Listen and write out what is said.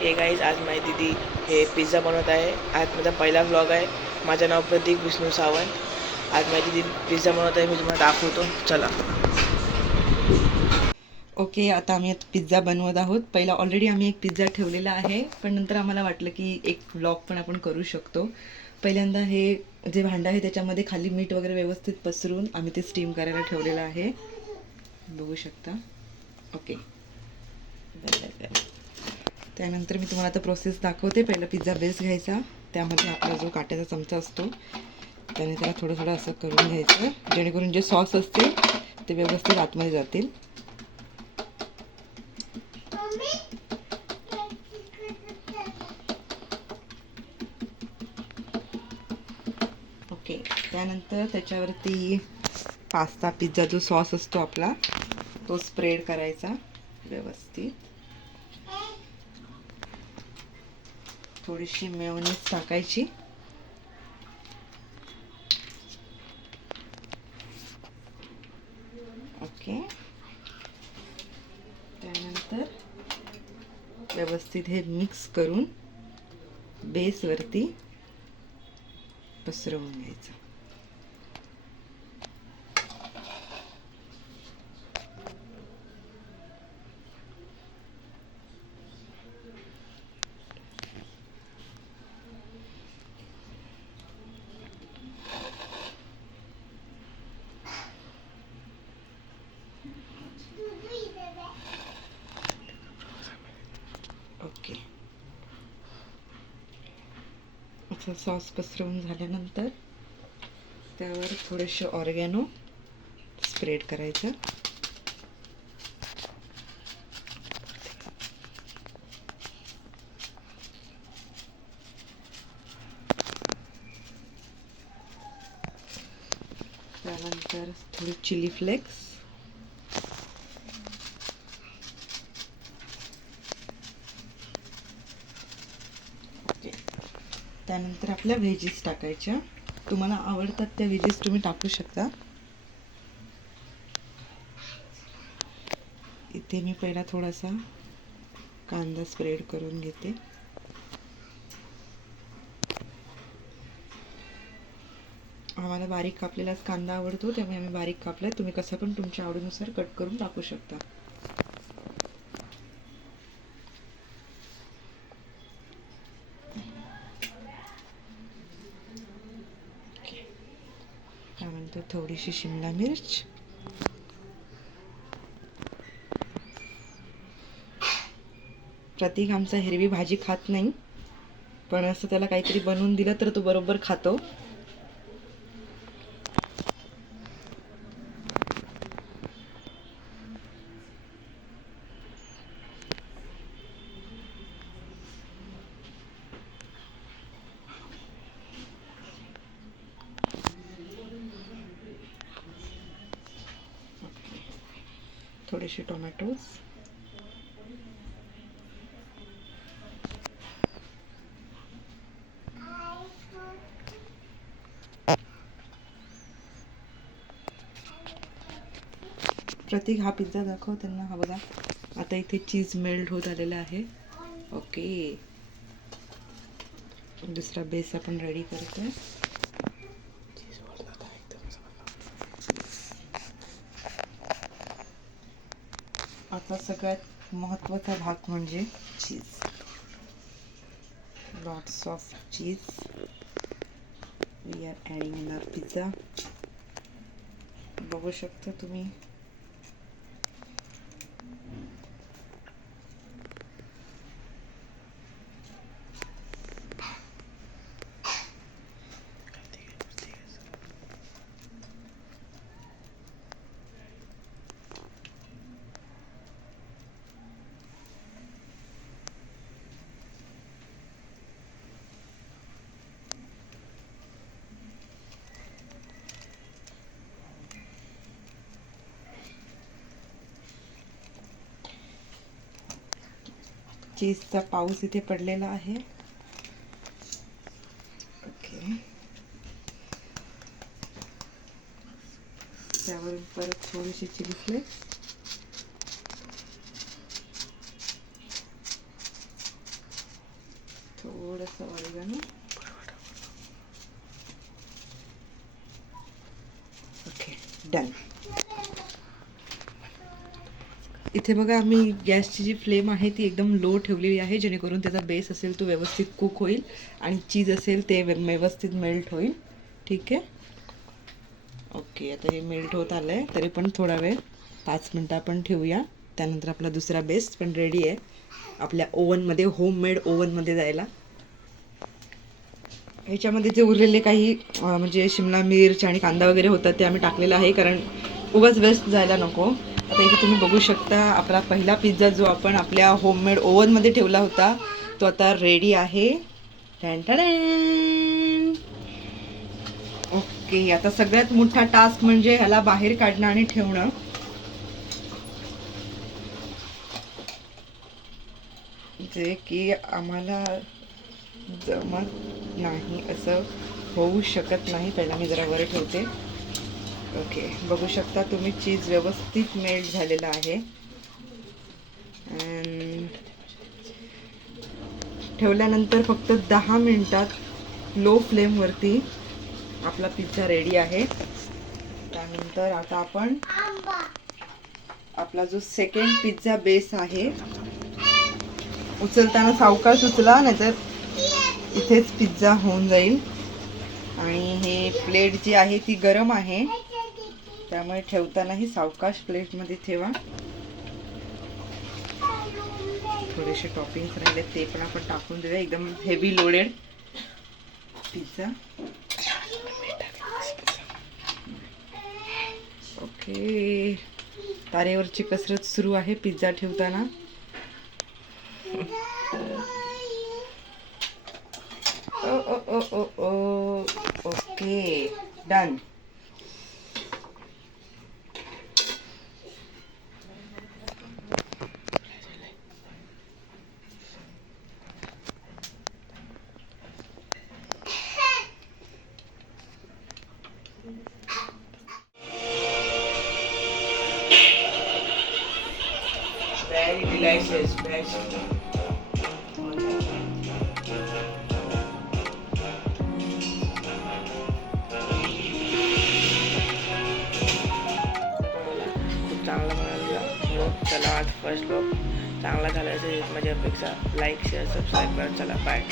हे गाईज आज माझी दीदी हे पिझ्झा बनवत आहे. आज माझा पहिला व्लॉग आहे. माझं नाव प्रतीक विष्णू सावंत. आज माझी दीदी पिझ्झा बनवत आहे, मी तुम्हाला दाखवतो. चला. ओके, आता आम्ही पिझ्झा बनवत आहोत. पहिला ऑलरेडी आम्ही एक पिझ्झा ठेवलेला आहे, पण नंतर आम्हाला वाटलं की एक व्लॉग पण आपण करू शकतो. पहिल्यांदा हे जे भांडं आहे त्याच्यामध्ये खाली मीठ वगैरे व्यवस्थित पसरून आम्ही ते स्टीम करायला ठेवलेलं आहे. बघू शकता. ओके, त्यानंतर मी तुम्हाला आता प्रोसेस दाखवते. पहिला पिझ्झा बेस घ्यायचा, त्यामध्ये आपला जो काट्याचा चमचा असतो त्याने त्याला थोडं थोडं असं करून घ्यायचं, जेणेकरून जे सॉस असते ते व्यवस्थित आतमध्ये जातील. ओके, त्यानंतर त्याच्यावरती पास्ता पिझ्झा जो सॉस असतो आपला तो स्प्रेड करायचा व्यवस्थित. थोडीशी मेयोनीज टाकायची. ओके, त्यानंतर व्यवस्थित हे मिक्स करून बेसवरती पसरवून घ्यायचं. ओके, असा सॉस पसरवून झाल्यानंतर त्यावर थोडेसे ऑर्गॅनो स्प्रेड करायचं. त्यानंतर थोडी चिली फ्लेक्स. ओके, त्यानंतर आपल्या व्हेजीस टाकायच्या. तुम्हाला आवडतात त्या व्हेजीस तुम्ही टाकू शकता. इथे मी पहिला थोडासा कांदा स्प्रेड करून घेते. आम्हाला बारीक कापलेलाच कांदा आवडतो, त्यामुळे आम्ही बारीक कापलाय. तुम्ही कसं पण तुमच्या आवडीनुसार कट करून टाकू शकता. त्यानंतर थोडीशी शिमला मिर्च. प्रतीक आमचा हिरवी भाजी खात नाही, पण असं त्याला काहीतरी बनवून दिलं तर तो बरोबर खातो. थोडेसे टोमॅटोज. प्रतीक हा पिझ्झा दाखव त्यांना. हा बघा, आता इथे चीज मेल्ट होत आलेला आहे. ओके, दुसरा बेस आपण रेडी करतोय. आता सगळ्यात महत्त्वाचा भाग म्हणजे cheese. Lots of cheese. We are adding in our pizza. बघू शकता तुम्ही. चीजचा पाऊस इथे पडलेला आहे. ओके, त्यावरून परत थोडीशी चिली फ्लेक्स. थोडंसं ऑरिगॅनो. Okay, done. इथे बघा आम्ही गॅसची जी फ्लेम आहे ती एकदम लो ठेवलेली आहे, जेणेकरून त्याचा बेस असेल तो व्यवस्थित कुक होईल आणि चीज असेल ते व्यवस्थित मेल्ट होईल. ठीक आहे. ओके, आता हे मेल्ट होत आलं आहे, तरी पण थोडा वेळ 5 मिनटं आपण ठेवूया. त्यानंतर आपला दुसरा बेस पण रेडी आहे आपल्या ओव्हनमध्ये, होममेड ओव्हनमध्ये जायला. ह्याच्यामध्ये जे उरलेले काही म्हणजे शिमला मिर्च आणि कांदा वगैरे होता ते आम्ही टाकलेला आहे, कारण उगाच वेस्ट जायला नको. आता इथे तुम्ही बघू शकता आपला पहिला पिझ्झा जो आपण आपल्या होममेड ओव्हनमध्ये ठेवला होता तो आता रेडी आहे. ओके, आता सगळ्यात मोठा टास्क म्हणजे ह्याला बाहेर काढणं आणि ठेवणं. जे की आम्हाला जमत नाही, असं होऊ शकत नाही. पहिला मी जरा वर ठेवते. ओके, बघू शकता तुम्ही चीज व्यवस्थित मेल्ट झालेला आहे. ठेवल्यानंतर फक्त 10 मिनिटात लो फ्लेमवरती आपला पिझ्झा रेडी आहे. त्यानंतर आता आपण आपला जो सेकंड पिझ्झा बेस आहे, उचलताना सावकाश उचला, नाहीतर इथेच पिझ्झा होऊन जाईल. आणि हे प्लेट जी आहे ती गरम आहे, त्यामुळे ठेवतानाही सावकाश प्लेटमध्ये ठेवा. थोडेसे टॉपिंग्स राहिले ते पण आपण टाकून देऊया. एकदम हेवी लोडेड पिझ्झा. ओके, तारेवरची कसरत सुरू आहे पिझ्झा ठेवताना. Oh oh oh oh oh okay, done. Very delicious, best. खूप चांगला बनवला. चला, आज फर्स्ट ब्लॉग चांगला झाला असेल माझी अपेक्षा. लाईक, शेअर, सबस्क्राईब करा. चला, बाय.